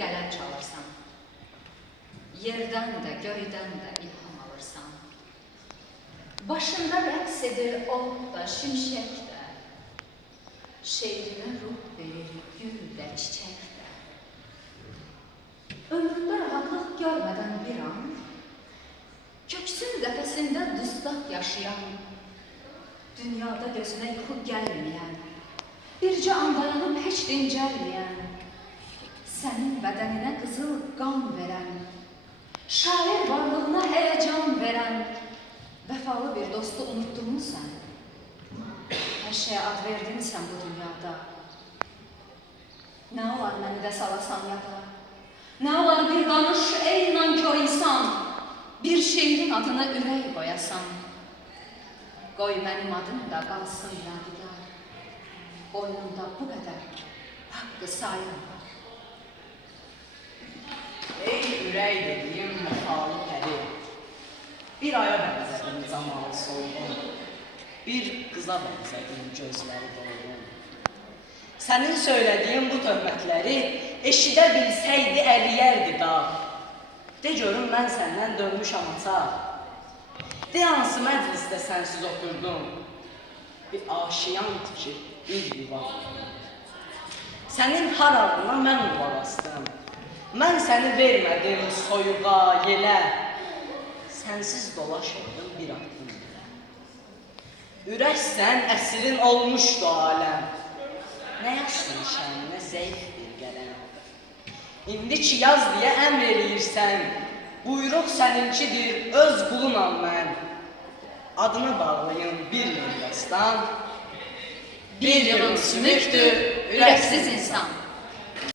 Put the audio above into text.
qələm çalırsan. Yerdən də, göydən də ilham alırsan. Başında rəqs edir ot da, şimşək də. Şeirinə ruh verir gül də, çiçək də. Ömründə rahatlıq görmədən bir an, köksün qəfəsində dustaq yaşayan, dünyada gözünə yuxu gəlməyən, bircə an dayanıb heç dincəlməyən, sənin bədəninə qızıl qan verən, şair varlığına həyəcan verən, vəfalı bir dostu unuttun mu sən? Hər şeyə ad verdin sən bu dünyada. Nə olar məni də salasan yada? Nə olar bir danış ey nankor insan, bir şeirin adına ürək qoyasan? Qoy mənim adım da qalsın yadigar, boynumda bu qədər haqqı sayım var. Ey ürək dediyim vəfalı pəri, bir aya bənzədim zamanı solğun, bir qıza bənzədim gözləri dolğun. Sənin söylədiyin bu töhmətləri eşidə bilsəydi əliyərdi dağ. De görüm mən səndən dönmüşəm ata, de hansı məclisdə sənsiz oturdum, bir aşiyan tikir, bir yuva. Sənin har ardına mən yuva bastım, mən səni vermədim soyuğa, yelə, sənsiz dolaşırdım bir addım bilə. Ürəksən, əsrin olmuşdu aləm, nə yazsın şəninə zəif bir qələm. İndi ki yaz deyə əmr eləyirsən, buyruq səninkidir, öz qulunam mən. Adına bağlayın bir yıl dastan, Bir yığın sümüktür, ürəksiz insan.